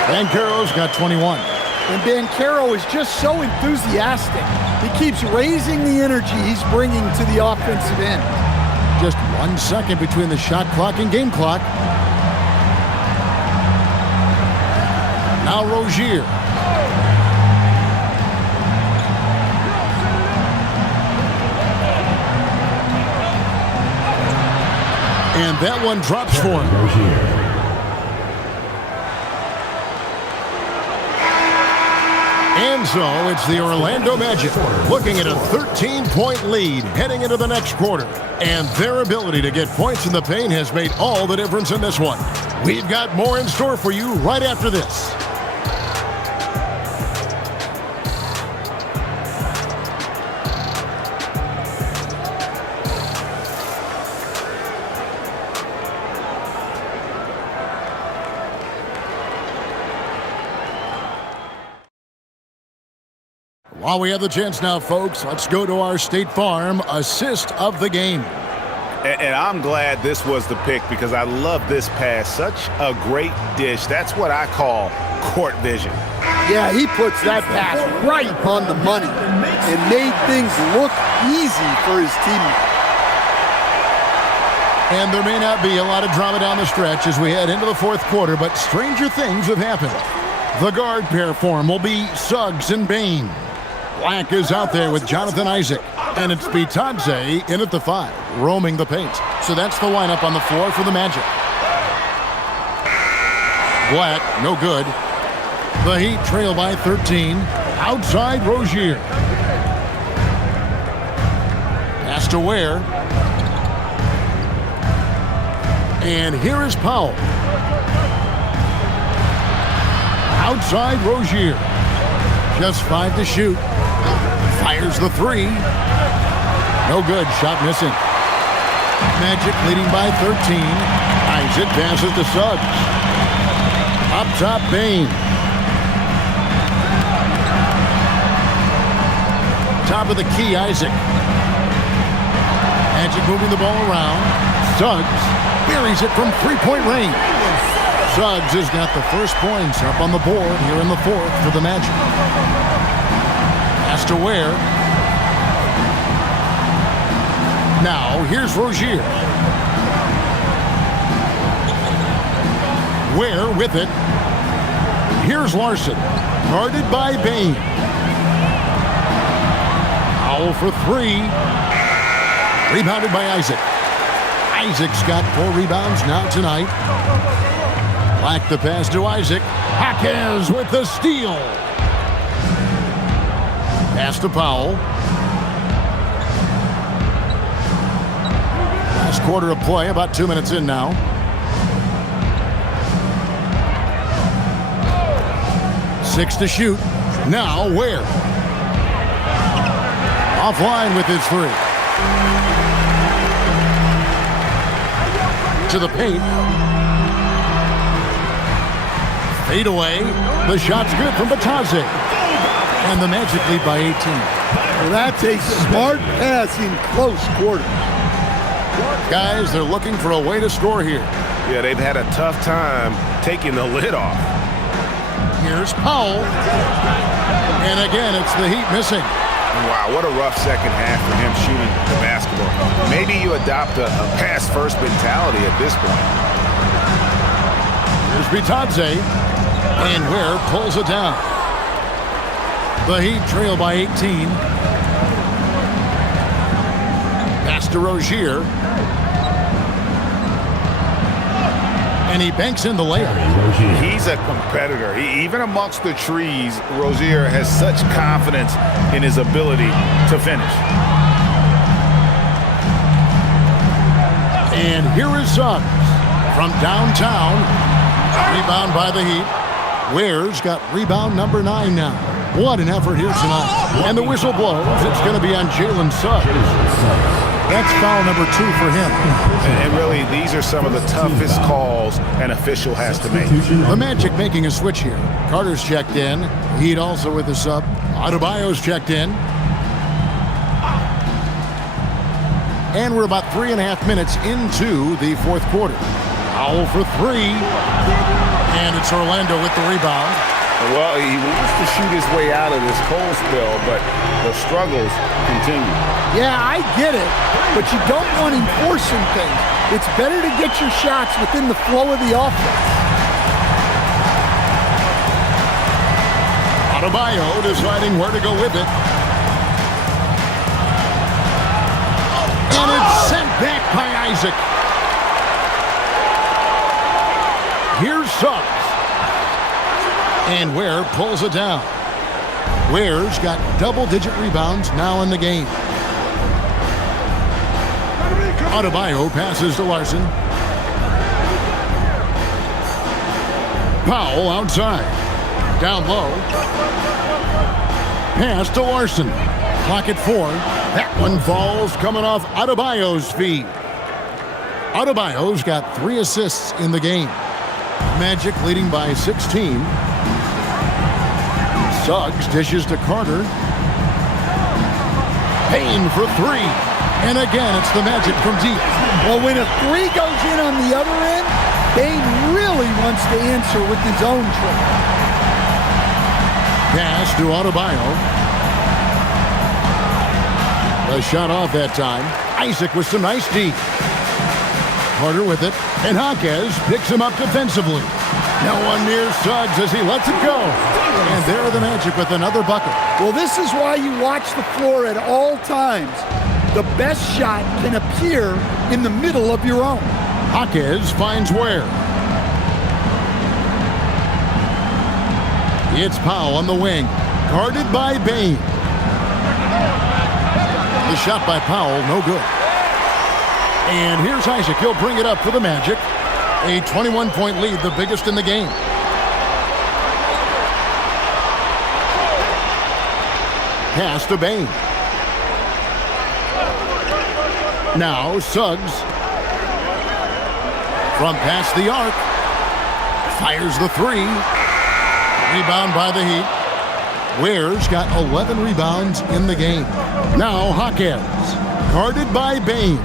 Banchero's got 21. And Banchero is just so enthusiastic. He keeps raising the energy he's bringing to the offensive end. Just 1 second between the shot clock and game clock. Now Rozier. And that one drops for him. And so it's the Orlando Magic looking at a 13-point lead heading into the next quarter. And their ability to get points in the paint has made all the difference in this one. We've got more in store for you right after this. While we have the chance now, folks, let's go to our State Farm assist of the game. And I'm glad this was the pick because I love this pass. Such a great dish. That's what I call court vision. Yeah, he puts that pass right on the money and made things look easy for his teammates. And there may not be a lot of drama down the stretch as we head into the fourth quarter, but stranger things have happened. The guard pair form will be Suggs and Bain. Black is out there with Jonathan Isaac. And it's Bitadze in at the 5, roaming the paint. So that's the lineup on the floor for the Magic. Black, no good. The Heat trail by 13. Outside Rozier. Pass to Ware. And here is Powell. Outside Rozier. Just 5 to shoot. Fires the 3. No good. Shot missing. Magic leading by 13. Isaac passes to Suggs. Up top, Bain. Top of the key, Isaac. Magic moving the ball around. Suggs buries it from 3-point range. Suggs has got the first points up on the board here in the fourth for the Magic. Pass to Ware. Now, here's Rozier. Ware with it. Here's Larson. Guarded by Bain. Powell for 3. Rebounded by Isaac. Isaac's got 4 rebounds now tonight. Black the pass to Isaac. Jaquez with the steal. Pass to Powell. Last quarter of play, about 2 minutes in now. Six to shoot. Now Ware. Offline with his 3. To the paint. Fade away. The shot's good from Bitadze. And the Magic lead by 18. Well, that's a smart pass in close quarters. Guys, they're looking for a way to score here. Yeah, they've had a tough time taking the lid off. Here's Powell. And again, it's the Heat missing. Wow, what a rough second half for him shooting the basketball. Maybe you adopt a pass-first mentality at this point. Here's Bitadze. And Ware pulls it down. The Heat trail by 18. Pass to Rozier. And he banks in the layup. He's a competitor. Even amongst the trees, Rozier has such confidence in his ability to finish. And here is Suggs from downtown. Rebound by the Heat. Ware's got rebound number 9 now. What an effort here tonight. And the whistle blows. It's going to be on Jalen Suggs. That's foul number 2 for him. And really, these are some of the toughest calls an official has to make. The Magic making a switch here. Carter's checked in. Heat also with a sub. Adebayo's checked in. And we're about 3.5 minutes into the fourth quarter. Powell for 3. And it's Orlando with the rebound. Well, he wants to shoot his way out of this cold spell, but the struggles continue. Yeah, I get it, but you don't want him forcing things. It's better to get your shots within the flow of the offense. Adebayo deciding where to go with it. And it's sent back by Isaac. Here's Suggs. And Ware pulls it down. Ware's got double-digit rebounds now in the game. Adebayo passes to Larson. Powell outside. Down low. Pass to Larson. Clock at 4. That one falls coming off Adebayo's feet. Adebayo's got 3 assists in the game. Magic leading by 16. Suggs dishes to Carter. Payne for 3. And again, it's the Magic from deep. Well, when a 3 goes in on the other end, Payne really wants to answer with his own trick. Pass to Adebayo. A shot off that time. Isaac with some nice deep. Carter with it. And Jaquez picks him up defensively. No one near Suggs as he lets it go. And there are the Magic with another bucket. Well, this is why you watch the floor at all times. The best shot can appear in the middle of your own. Jaquez finds Ware. It's Powell on the wing. Guarded by Bane. The shot by Powell, no good. And here's Isaac. He'll bring it up for the Magic. A 21-point lead, the biggest in the game. Pass to Bane. Now Suggs. From past the arc. Fires the 3. Rebound by the Heat. Ware's got 11 rebounds in the game. Now Jaquez. Guarded by Bane.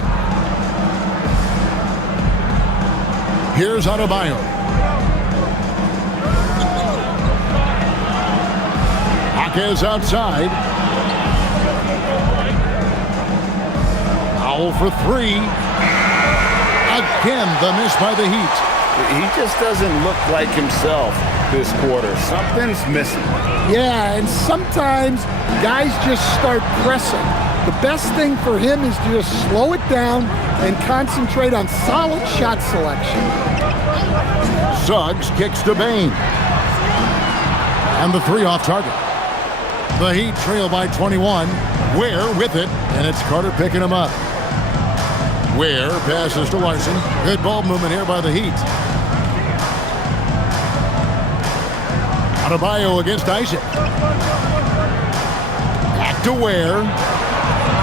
Here's Adebayo. Jaquez outside. Powell for 3. Again, the miss by the Heat. He just doesn't look like himself this quarter. Something's missing. Yeah, and sometimes guys just start pressing. The best thing for him is to just slow it down and concentrate on solid shot selection. Suggs kicks to Bane. And the 3 off target. The Heat trail by 21. Ware with it, and it's Carter picking him up. Ware passes to Larson. Good ball movement here by the Heat. Adebayo against Isaac. Back to Ware.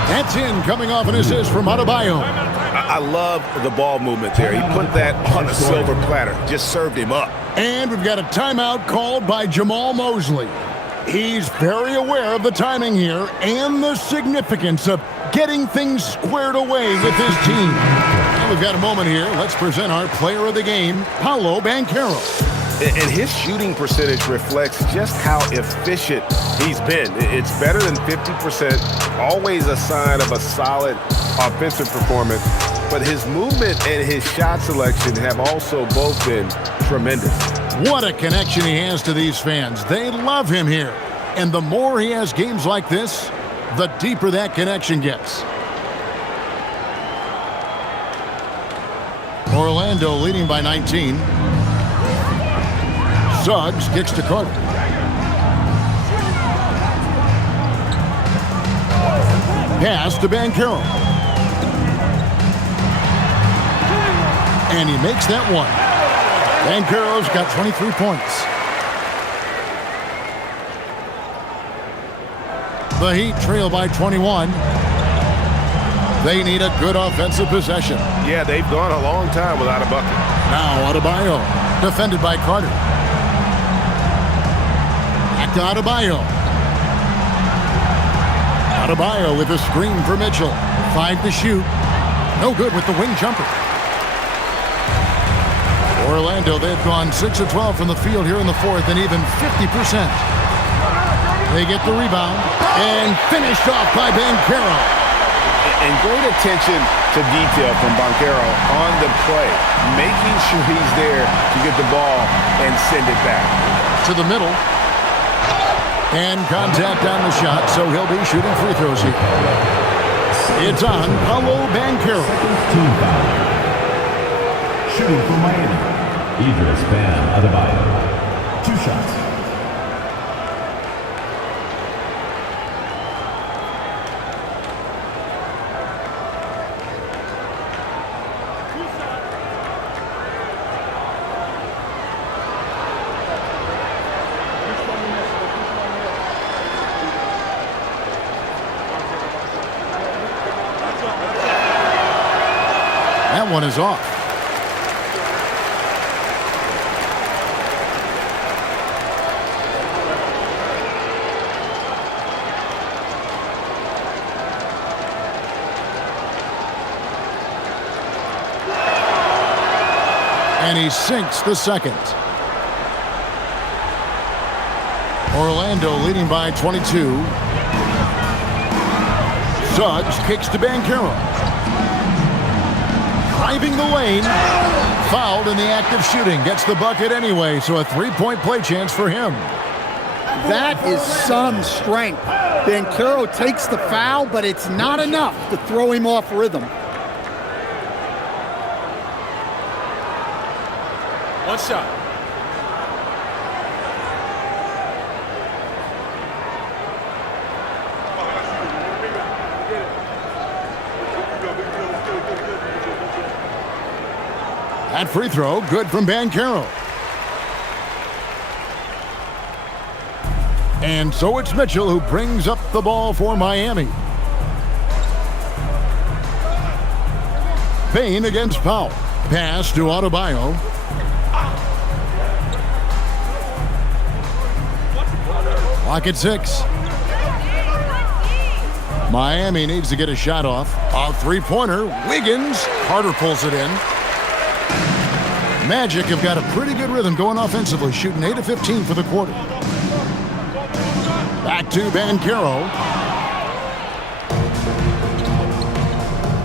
That's in, coming off an assist from Adebayo. I love the ball movement there. He put that on a silver platter. Just served him up. And we've got a timeout called by Jamal Mosley. He's very aware of the timing here and the significance of getting things squared away with his team. And we've got a moment here. Let's present our player of the game, Paolo Banchero. And his shooting percentage reflects just how efficient he's been. It's better than 50%, always a sign of a solid offensive performance. But his movement and his shot selection have also both been tremendous. What a connection he has to these fans. They love him here. And the more he has games like this, the deeper that connection gets. Orlando leading by 19. Suggs kicks to Carter. Pass to Banchero. And he makes that one. Banchero's got 23 points. The Heat trail by 21. They need a good offensive possession. Yeah, they've gone a long time without a bucket. Now Adebayo, defended by Carter. Back to Adebayo. Adebayo with a screen for Mitchell. 5 to shoot. No good with the wing jumper. Orlando, they've gone 6 of 12 from the field here in the 4th and even 50%. They get the rebound and finished off by Banchero. And great attention to detail from Banchero on the play, making sure he's there to get the ball and send it back. To the middle. And contact on the shot, so he'll be shooting free throws here. It's on Paolo Banchero. Team foul. Shooting for Miami, Idris Bam Adebayo. 2 shots. That one is off. And he sinks the second. Orlando leading by 22. Suggs kicks to Banchero. Driving the lane. Fouled in the act of shooting. Gets the bucket anyway, so a 3-point play chance for him. That is some strength. Banchero takes the foul, but it's not enough to throw him off rhythm. One shot. That free throw, good from Banchero. And so it's Mitchell who brings up the ball for Miami. Payne against Powell. Pass to Adebayo. Clock at 6. Miami needs to get a shot off. A three-pointer. Wiggins. Carter pulls it in. Magic have got a pretty good rhythm going offensively, shooting 8 of 15 for the quarter. Back to Banchero.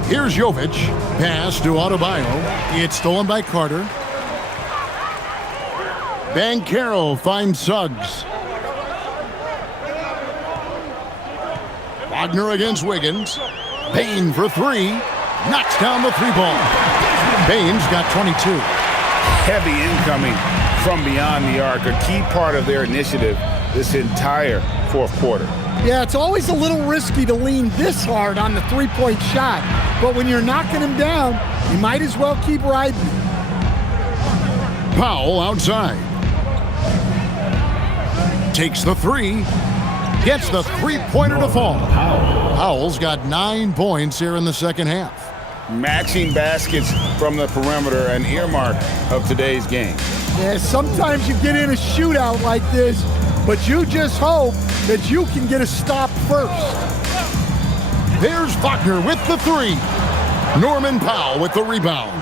Here's Jovic. Pass to Adebayo. It's stolen by Carter. Banchero finds Suggs. Wagner against Wiggins. Payne for 3. Knocks down the 3-ball. Payne's got 22. Heavy incoming from beyond the arc, a key part of their initiative this entire fourth quarter. Yeah, it's always a little risky to lean this hard on the three-point shot, but when you're knocking him down, you might as well keep riding. Powell outside. Takes the 3. Gets the three-pointer to fall. Powell's got 9 points here in the second half. Matching baskets from the perimeter, an earmark of today's game. Yeah, sometimes you get in a shootout like this, but you just hope that you can get a stop first. There's Wagner with the 3. Norman Powell with the rebound.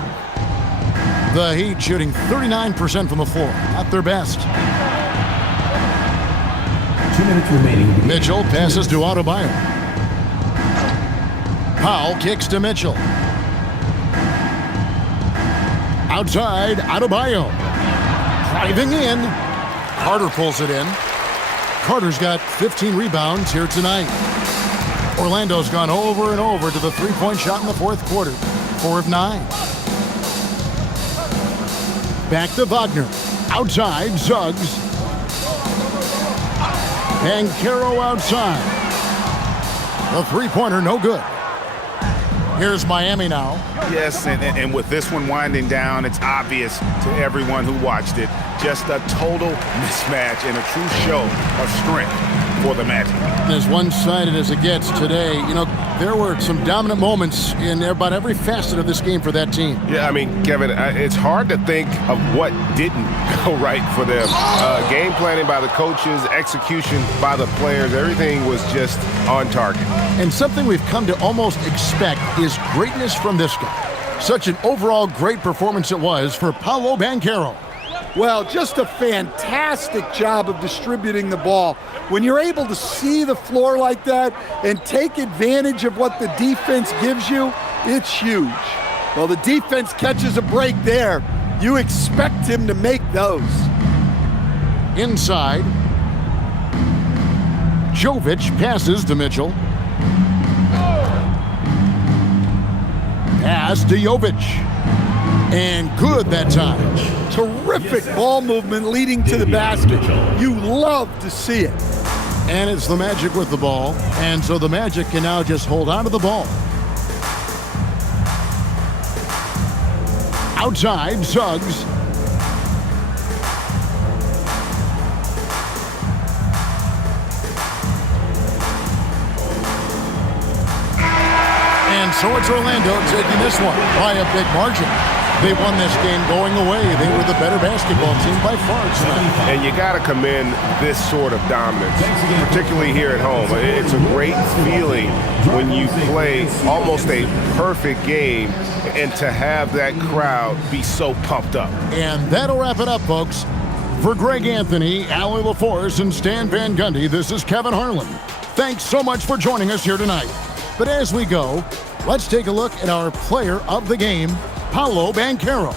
The Heat shooting 39% from the floor. Not their best. 2 minutes remaining. Mitchell passes to Adebayo. Powell kicks to Mitchell. Outside, Adebayo. Driving in. Carter pulls it in. Carter's got 15 rebounds here tonight. Orlando's gone over and over to the three-point shot in the fourth quarter. 4 of 9. Back to Wagner. Outside, Suggs. Banchero outside. The three-pointer, no good. Here's Miami now. Yes, and with this one winding down, it's obvious to everyone who watched it. Just a total mismatch and a true show of strength for the Magic. As one-sided as it gets today, you know, there were some dominant moments in about every facet of this game for that team. Yeah, I mean, Kevin, it's hard to think of what didn't go right for them. Game planning by the coaches, execution by the players, everything was just on target. And something we've come to almost expect is greatness from this guy. Such an overall great performance it was for Paolo Banchero. Well, just a fantastic job of distributing the ball. When you're able to see the floor like that and take advantage of what the defense gives you, it's huge. Well, the defense catches a break there. You expect him to make those. Inside. Jovic passes to Mitchell. Pass to Jovic. And good that time. Terrific ball movement leading to the basket. You love to see it. And it's the Magic with the ball. And so the Magic can now just hold on to the ball. Outside, Suggs. And so it's Orlando taking this one by a big margin. They won this game going away. They were the better basketball team by far tonight. And you got to commend this sort of dominance, particularly here at home. It's a great feeling when you play almost a perfect game and to have that crowd be so pumped up. And that'll wrap it up, folks. For Greg Anthony, Allie LaForce, and Stan Van Gundy, this is Kevin Harlan. Thanks so much for joining us here tonight. But as we go, let's take a look at our player of the game, Paolo Banchero.